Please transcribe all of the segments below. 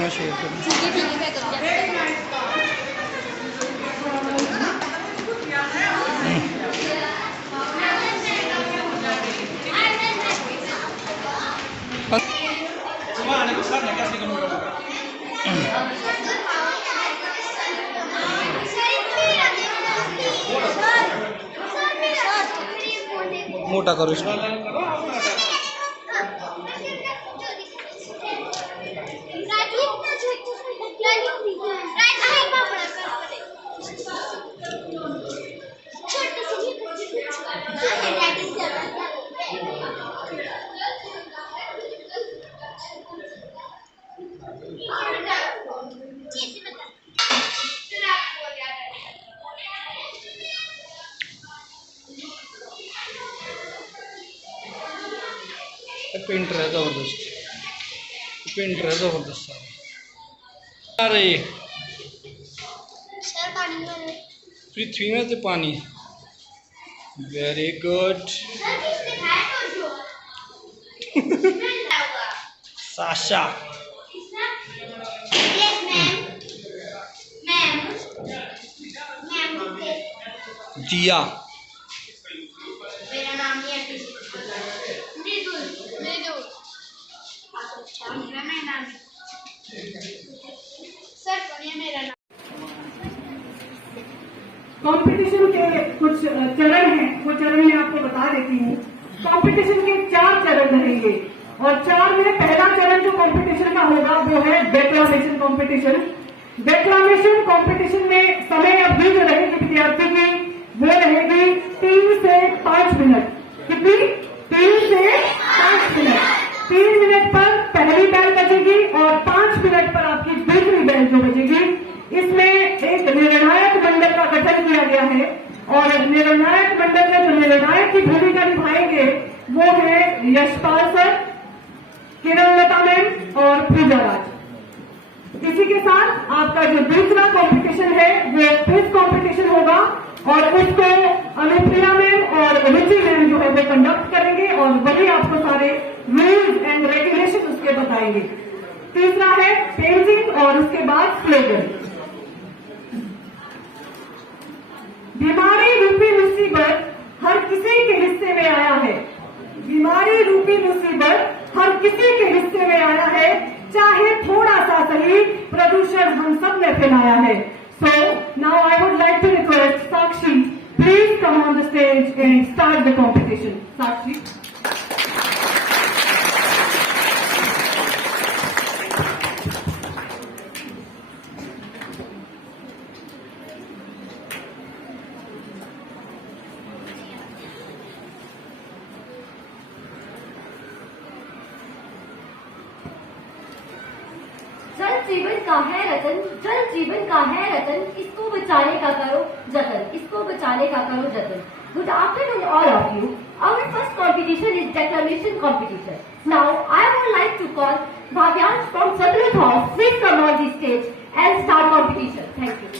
मैं शेयर करूँ। मोटा करो इसको। पेंटर है जबरदस्त, पेंटर है जबरदस्त सारे पृथ्वी में तो पानी। Very good Sasha. दिया मेरा नाम नहीं है कंपटीशन के कुछ चरण हैं, वो चरण मैं आपको बता देती हूँ। कंपटीशन के 4 चरण रहेंगे और 4 में पहला चरण जो कंपटीशन का होगा वो है डेक्लामेशन कंपटीशन। डेक्लामेशन कंपटीशन में समय अवधि जो रहेगी विद्यार्थी की वो रहेगी 3 से 5 मिनट। कितनी? 3 से 5 मिनट। 3 मिनट पर पहली बैल बजेगी और 5 मिनट पर आपकी दूसरी बैल जो बजेगी। इसमें एक निर्णायक मंडल का गठन किया गया है और निर्णायक मंडल में जो निर्णायक की भूमिका निभाएंगे वो है यशपाल सर, किरण लता मैम और पूजा राज। इसी के साथ आपका जो दूसरा कंपटीशन है वो क्विज कंपटीशन होगा और उसको अनुप्रिया मैम और रुचि मैम जो है वो कंडक्ट करेंगे और वही आपको सारे रूल्स एंड रेगुलेशन उसके बताएंगे। तीसरा है पेंटिंग और उसके बाद स्लोगन। बीमारी रूपी मुसीबत हर किसी के हिस्से में आया है। बीमारी रूपी मुसीबत हर किसी के हिस्से में आया है, चाहे थोड़ा सा सही प्रदूषण हम सब ने फैलाया है। So now I would like to request Sakshi, please come on the stage and start the competition. Sakshi. जल जीवन का है रतन, जल जीवन का है रतन, इसको बचाने का करो जतन, इसको बचाने का करो जतन। Good afternoon all of you. Our first competition is declamation competition. Now I would like to call Bhavyansh from Satruth House. Please come on the stage and start competition. Thank you.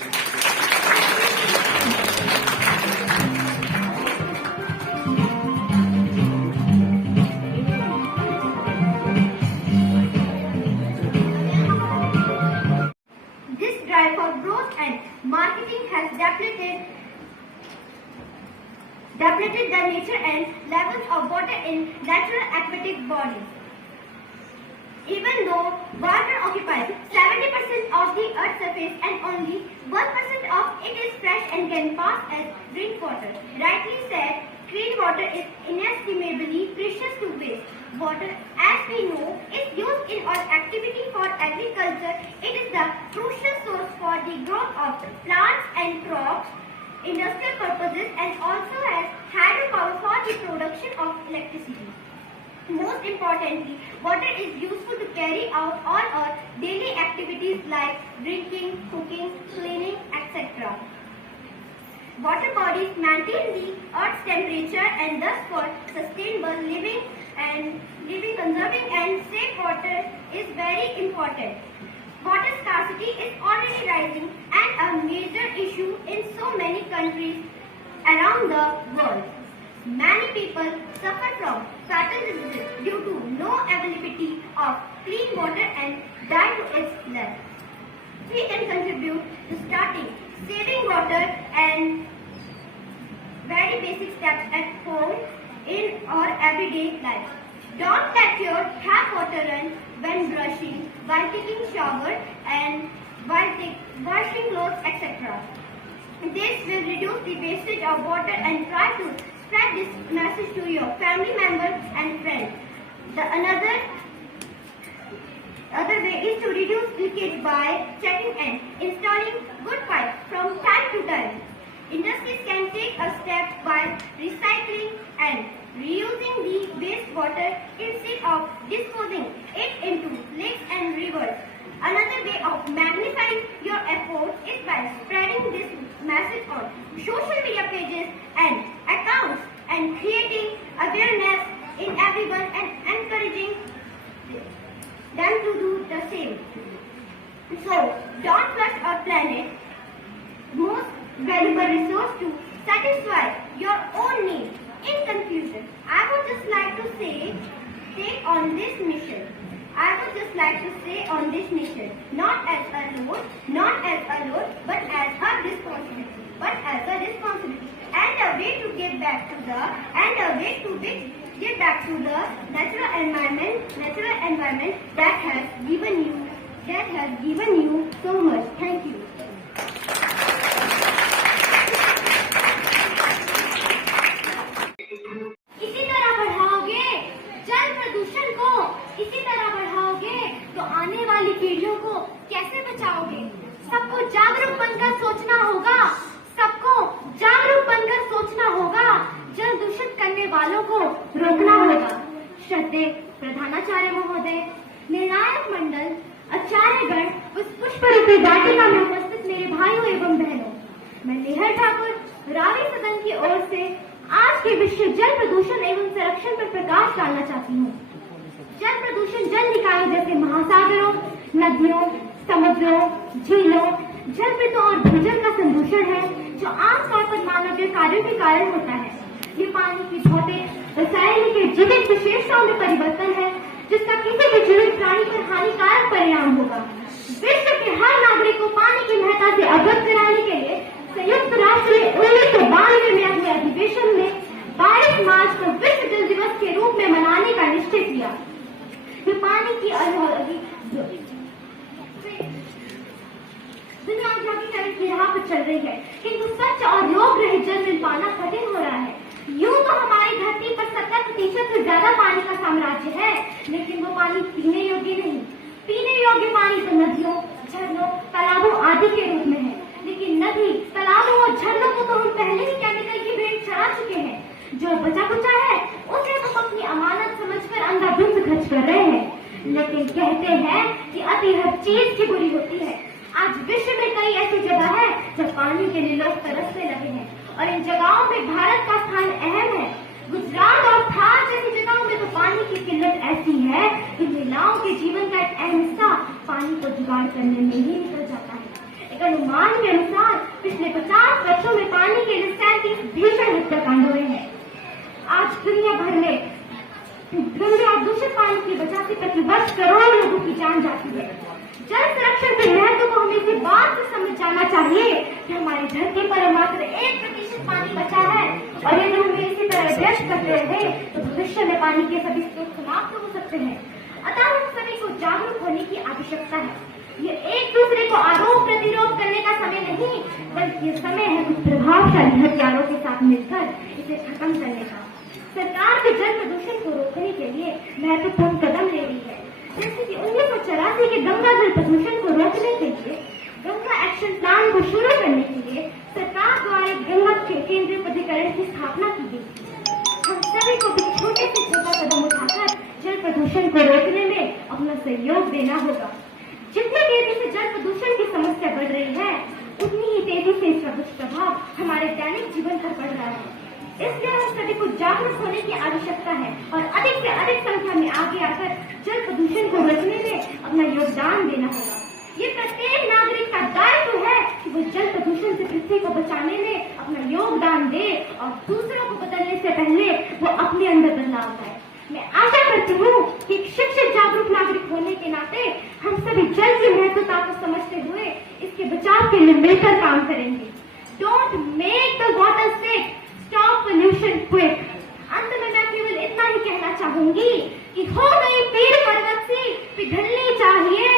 For growth and marketing has depleted the nature and levels of water in natural aquatic bodies. Even though water occupies 70% of the Earth's surface and only 1% of it is fresh and can pass as drink water. Rightly said, clean water is inestimably precious to waste. Water, as we know, is used in all activity for agriculture. It is the crucial source for the growth of plants and crops, industrial purposes, and also has hydropower for the production of electricity. Most importantly, water is useful to carry out all our daily activities like drinking, cooking, cleaning, etc. Water bodies maintain the Earth's temperature and thus for sustainable living, conserving and safe water is very important. Water scarcity is already rising and a major issue in so many countries around the world. Many people suffer from fatal diseases due to no availability of clean water and die to its death. We can contribute to starting saving water and very basic steps at home in our everyday life. Don't let your tap water run when brushing, while taking shower and while washing clothes, etc. This will reduce the wastage of water and try to spread this message to your family members and friends. The other way is to reduce leakage by checking and installing good pipes from time to time. Industries can take a step by recycling and reusing the wastewater instead of disposing it into lakes and rivers. Another way of magnifying your efforts is by spreading this message on social media pages and accounts and creating awareness in everyone and encouraging them to do the same. So, don't flush our planet, most valuable resource, to satisfy your own needs. In conclusion, I would just like to say, take on this mission. I would just like to say on this mission, not as a load, but as a responsibility, and a way to give back to the, natural environment that has given you so much. Thank you. इसी तरह बढ़ाओगे जल प्रदूषण को, इसी तरह बढ़ाओगे तो आने वाली पीढ़ियों को कैसे बचाओगे? सबको जागरूक बनकर सोचना होगा, जल दूषित करने वालों को रोकना होगा। श्रद्धेय प्रधानाचार्य महोदय, निर्णायक मंडल, आचार्यगण, उस पुष्परूपी वाटिका में उपस्थित मेरे भाइयों एवं बहनों, मैं निहर ठाकुर रावी सदन की ओर से आज के विश्व जल प्रदूषण एवं संरक्षण पर प्रकाश डालना चाहती हूँ। जल प्रदूषण जल निकायों जैसे महासागरों, नदियों, समुद्रों, झीलों, जलपृतों और भूजल का संदूषण है जो आमतौर पर मानवीय कार्यों के कारण होता है। ये पानी की भौतिक, रासायनिक, जैविक विशेषताओं में परिवर्तन है जिसका किसी भी जीवित प्राणी पर हानिकारक परिणाम होगा। विश्व के हर नागरिक को पानी की महत्ता से अवगत कराने के लिए संयुक्त राष्ट्र ने 1992 में अपने अधिवेशन में 22 मार्च को विश्व जल दिवस के रूप में मनाने का निश्चय किया। ये पानी की दुनिया औद्योगिकरण की राह पर चल रही है, किंतु स्वच्छ और रोग रहित जल मिल पाना कठिन हो रहा है। यूं तो हमारी धरती पर 70% से ज्यादा पानी का साम्राज्य है, लेकिन वो पानी पीने योग्य नहीं। पीने योग्य पानी तो नदियों, झरनों, तालाबों आदि के रूप में है, लेकिन नदी, तालाबों और झरनों को तो हम पहले ही केमिकल की भेंट चढ़ा चुके हैं। जो बचा कुचा है उसे हम अपनी अमानत समझकर अंधाधुंध खर्च कर रहे हैं। लेकिन कहते हैं कि अति हर चीज की बुरी होती है। आज विश्व में कई ऐसी जगह है जब पानी के लिए लोग तरसने लगे हैं और इन जगहों में भारत का स्थान अहम है। गुजरात और थार जैसी जगहों में तो पानी की किल्लत ऐसी है कि महिलाओं के जीवन का एक अहम हिस्सा पानी को जुगाड़ करने में ही निकल जाता है। एक अनुमान के अनुसार पिछले 50 वर्षों में पानी के लिए 37 भीषण हत्याकांड हुए हैं। आज दुनिया भर में गंदे और दूषित पानी की वजह से प्रतिवर्ष करोड़ों लोगों की जान जाती है। जल संरक्षण के महत्व को हमें इसी बात से समझ जाना चाहिए कि हमारी धरती पर मात्र 1% पानी बचा है और यदि हम इसी तरह व्यस्त करते रहे तो भविष्य में पानी के सभी स्रोत समाप्त हो सकते हैं। अतः हम सभी को जागरूक होने की आवश्यकता है। ये एक दूसरे को आरोप प्रतिरोध करने का समय नहीं, बल्कि ये समय है कुछ प्रभावशाली हथियारों के साथ मिलकर इसे खत्म करने का। सरकार भी जल प्रदूषण को रोकने के लिए महत्वपूर्ण कदम ले रही है, जैसे कि 1984 के गंगा जल प्रदूषण को रोकने के लिए गंगा एक्शन प्लान को शुरू करने के लिए सरकार द्वारा गंगा केंद्रीय प्राधिकरण की स्थापना की गई। हम सभी को भी छोटे से छोटा कदम उठाकर जल प्रदूषण को रोकने में अपना सहयोग देना होगा। जितनी तेजी से जल प्रदूषण की समस्या बढ़ रही है, उतनी ही तेजी से इसका दुष्प्रभाव हमारे दैनिक जीवन पर पड़ रहा है। इसलिए हम सभी को जागरूक होने की आवश्यकता है और अधिक से अधिक संख्या में आगे आकर जल प्रदूषण को रोकने में अपना योगदान देना होगा। ये प्रत्येक नागरिक का दायित्व है कि वो जल प्रदूषण से पृथ्वी को बचाने में अपना योगदान योगदान दे और दूसरों को बदलने से पहले वो अपने अंदर बदलाव लाए। मैं आशा करती हूँ कि एक शिक्षित जागरूक नागरिक होने के नाते हम सभी जल की महत्वता को समझते हुए इसके बचाव के लिए मिलकर काम करेंगे। Don't make the water sick, stop pollution quick. अंत में मैं केवल इतना ही कहना चाहूंगी कि हो गई पीर पर्वत सी पिघलनी चाहिए,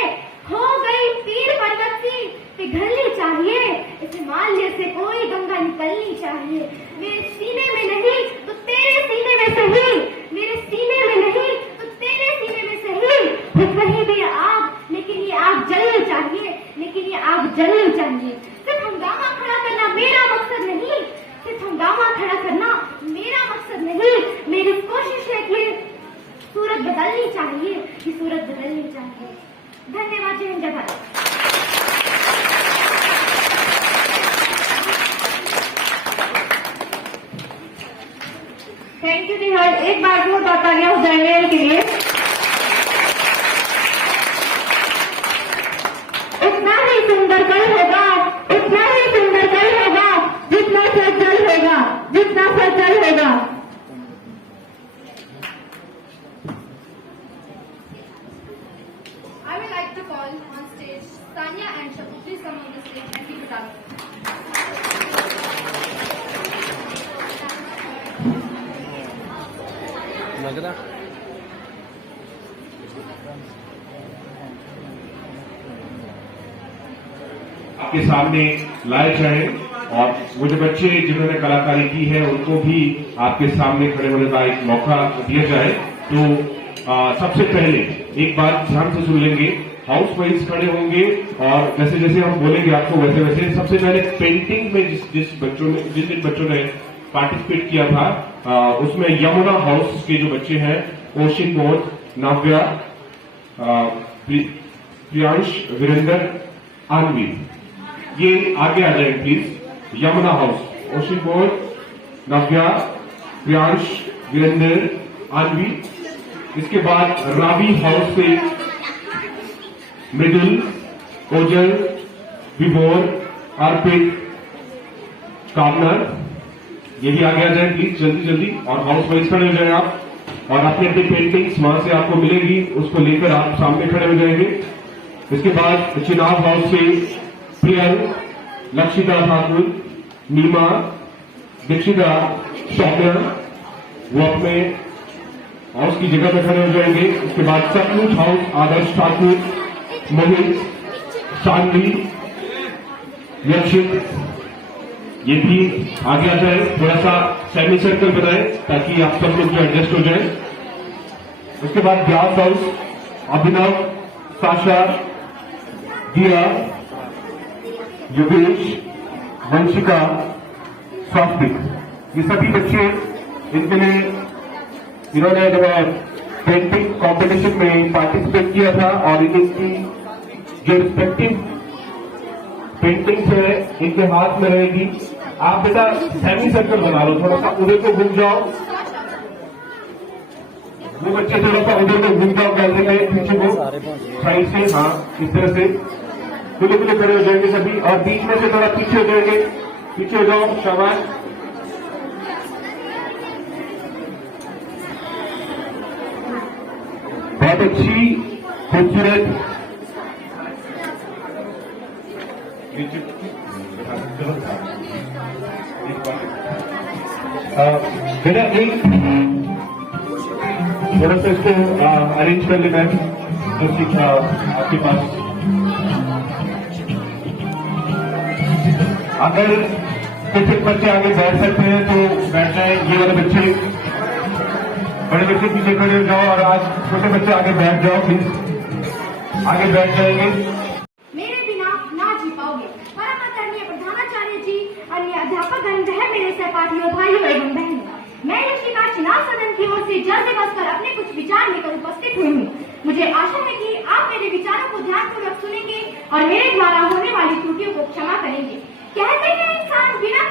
हो गई पीर पर्वत सी पिघलनी चाहिए, इस हिमालय से कोई गंगा निकलनी चाहिए। मेरे सीने में नहीं तो तेरे सीने में सही, मेरे सीने में नहीं तो तेरे सीने में सही हो कहीं भी आग, लेकिन ये आग जलनी चाहिए, लेकिन ये आग जलनी चाहिए। सिर्फ हंगामा खड़ा करना मेरा मकसद नहीं, सिर्फ हंगामा खड़ा करना मेरा मकसद नहीं। मेरी कोशिश है कि सूरत बदलनी चाहिए, कि सूरत बदलनी चाहिए। धन्यवाद। जय हिंद, जय भारत। थैंक यू निहाल। एक बार और तालियां हो जाएंगे के लिए। उतना ही सुंदर कल होगा, उतना ही सुंदर कल होगा जितना सज्जल होगा, जितना सज्जल होगा। I would like to call on stage Tanya and Shabu. Please come on the stage and keep it up. आपके सामने लाए जाए और वो जो बच्चे जिन्होंने कलाकारी की है उनको भी आपके सामने खड़े होने का एक मौका दिया जाए। तो सबसे पहले एक बात ध्यान से सुन लेंगे, हाउस वाइज खड़े होंगे और जैसे जैसे हम बोलेंगे आपको वैसे वैसे। सबसे पहले पेंटिंग में जिन जिन बच्चों ने पार्टिसिपेट किया था उसमें यमुना हाउस के जो बच्चे हैं, ओशिन बोध, नव्या, प्रियांश, वीरेंद्र, आनवी, ये आगे आ जाए प्लीज। यमुना हाउस, ओशिन बोध, नव्या, प्रियांश, वीरेंद्र, आनवी। इसके बाद रावी हाउस से मृदुल, ओजल, विभोर, अर्पित, कामना, ये भी आगे आ जाए प्लीज जल्दी जल्दी। और हाउस वाइज खड़े हो जाए आप और अपने अपनी पेंटिंग्स वहां से आपको मिलेगी, उसको लेकर आप सामने खड़े हो जाएंगे। इसके बाद चिनाब हाउस से प्रियल, लक्षिता ठाकुर, नीमा, दीक्षिता, सौम्या, वो अपने हाउस की जगह पर खड़े हो जाएंगे। उसके बाद सतलुज हाउस, आदर्श ठाकुर, मोहित, शानवी, यक्षित, ये भी आगे आ जाए। थोड़ा सा सेमी सर्कल बनाए ताकि आप सब लोग जो एडजस्ट हो जाए। उसके बाद व्यास हाउस, अभिनव, साशा, दिया, योगेश, वंशिका, स्वास्तिक, ये सभी बच्चे इनके लिए इन्होंने पेंटिंग कंपटीशन में पार्टिसिपेट किया था और इनकी जो रिस्पेक्टिव पेंटिंग्स है इनके हाथ में रहेगी। आप बेटा सेमी सर्कल बना लो, थोड़ा सा उधर को घूम जाओ, वो बच्चे थोड़ा सा उधर को घूम जाओ, कैसे गए पीछे को साइड से, हाँ इस तरह से खुले खुले खड़े हो जाएंगे सभी। और बीच में से थोड़ा पीछे हो जाएंगे, पीछे हो जाओ, शाबाश। बहुत अच्छी खूबसूरत बेटा एक थोड़ा सा इसको अरेंज कर लेना है आपके पास। अगर कुछ बच्चे आगे बैठ सकते हैं तो बैठ जाए। ये वाले बच्चे, बड़े बच्चे पीछे खड़े हो जाओ और आज छोटे बच्चे आगे बैठ जाओ प्लीज, आगे बैठ जाएंगे। मेरे बिना ना जी पाओगे। परम आदरणीय प्रधानाचार्य जी, अन्य अध्यापकगण, वह मेरे सहपाठियों, भाइयों एवं बहनों, मैं यशिका चुनाव सदन की ओर से जल्द बसकर अपने कुछ विचार लेकर उपस्थित हुई हूँ। मुझे आशा है कि आप मेरे विचारों को ध्यानपूर्वक सुनेंगे और मेरे द्वारा होने वाली त्रुटियों को क्षमा करेंगे। कहते हैं इंसान बिना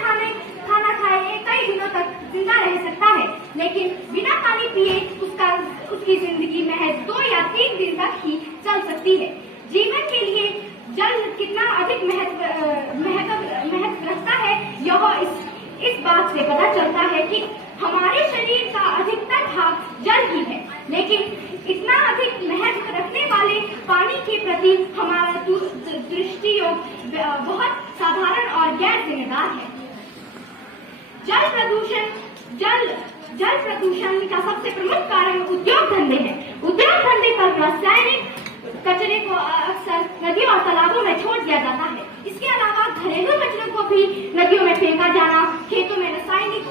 खाना खाए कई दिनों तक जिंदा रह सकता है, लेकिन बिना पानी पिए उसकी जिंदगी महज 2 या 3 दिन तक ही चल सकती है। जीवन के लिए जल कितना अधिक महत्व रखता है, यह इस अधिक हमारे शरीर का अधिकतर भाग जल ही है, लेकिन इतना अधिक महत्व रखने वाले पानी के प्रति हमारा दृष्टियोग बहुत साधारण और गैर जिम्मेदार है। जल प्रदूषण का सबसे प्रमुख कारण उद्योग धंधे हैं। उद्योग धंधे पर रासायनिक कचरे को अक्सर नदियों और तालाबों में छोड़ दिया जाता है। इसके अलावा घरेलू कचरे को भी नदियों में फेंका जाना, खेतों में रासायनिक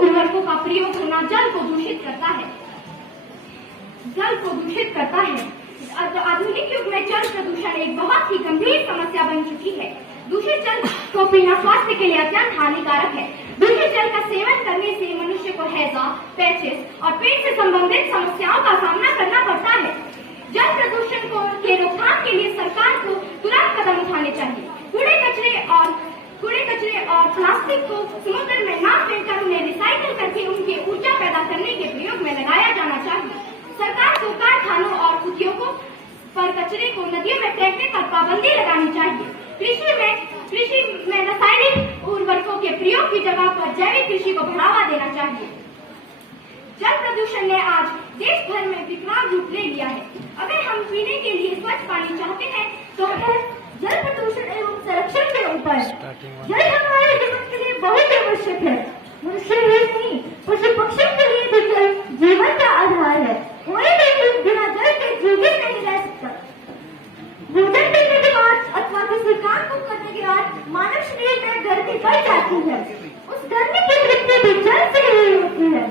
उर्वरकों का प्रयोग होना जल को दूषित करता है। आधुनिक युग में जल प्रदूषण एक बहुत ही गंभीर समस्या बन चुकी है। दूषित जल को पीना स्वास्थ्य के लिए अत्यंत हानिकारक है। दूषित जल का सेवन करने से मनुष्य को हैजा, पेचिस और पेट से संबंधित समस्याओं का सामना करना पड़ता है। जल प्रदूषण के रोकथाम के लिए सरकार को तुरंत कदम उठाने चाहिए। कूड़े कचरे और प्लास्टिक को समुद्र में न फेंककर उन्हें रिसाइकिल करके उनके ऊर्जा पैदा करने के प्रयोग में लगाया जाना चाहिए। सरकार को कारखानों और उद्योगों पर कचरे को नदियों में फेंकने पर पाबंदी लगानी चाहिए। कृषि में रासायनिक उर्वरकों के प्रयोग की जगह पर जैविक कृषि को बढ़ावा देना चाहिए। जल प्रदूषण ने आज देश भर में विकराल रूप ले लिया है। अगर हम पीने के लिए स्वच्छ पानी चाहते हैं तो जल प्रदूषण एवं संरक्षण के ऊपर जल हमारे जीवन के लिए बहुत आवश्यक है। मनुष्य ही नहीं, पशु पक्षियों के लिए भी जल जीवन का आधार है। कोई भी बिना जल के जीवित नहीं रह सकता। भोजन करने के बाद अथवा किसी काम को करने के बाद मानव शरीर में गर्मी बढ़ जाती है। उस गर्मी की वृद्धि भी जल से ही होती है।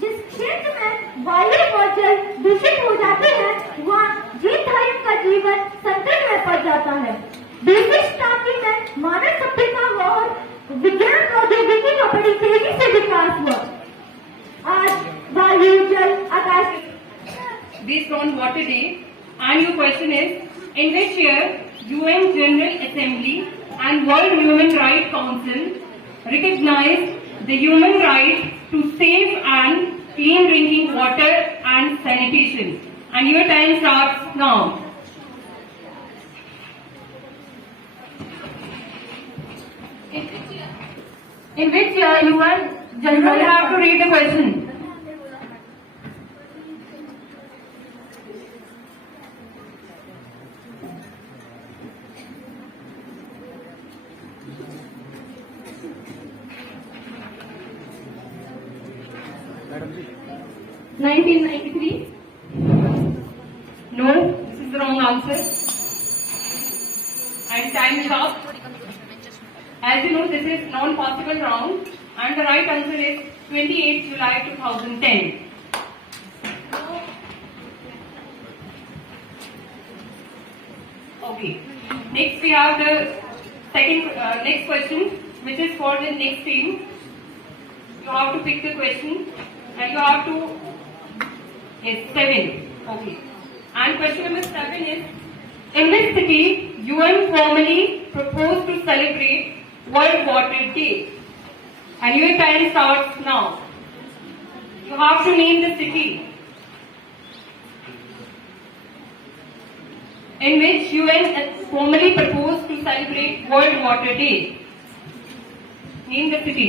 जिस क्षेत्र में वायु और जल दूषित हो जाते हैं वहाँ जीवधारियों का जीवन संकट में पड़ जाता है। 20वीं शताब्दी में मानव सभ्यता और विज्ञान प्रौद्योगिकी का बड़ी तेजी से विकास हुआ। आज वायु, जल, आकाश। Based on Water Day, and your question is, in which year UN General Assembly and World Human Rights Council recognized the human right to safe and clean drinking water and sanitation? And your time starts now. In which year UN General? You have to read the question. Madam ji 1993? No, this is the wrong answer. And time is up. As you know, this is non-possible round, and the right answer is 28 July 2010. Okay. Next we have the next question, which is for the next team. You have to pick the question, and you have to, yes, 7. Okay. And question number 7 is, in which city UN formally proposed to celebrate World Water Day? And your time starts now. You have to name the city in which UN formally proposed to celebrate World Water Day. Name the city.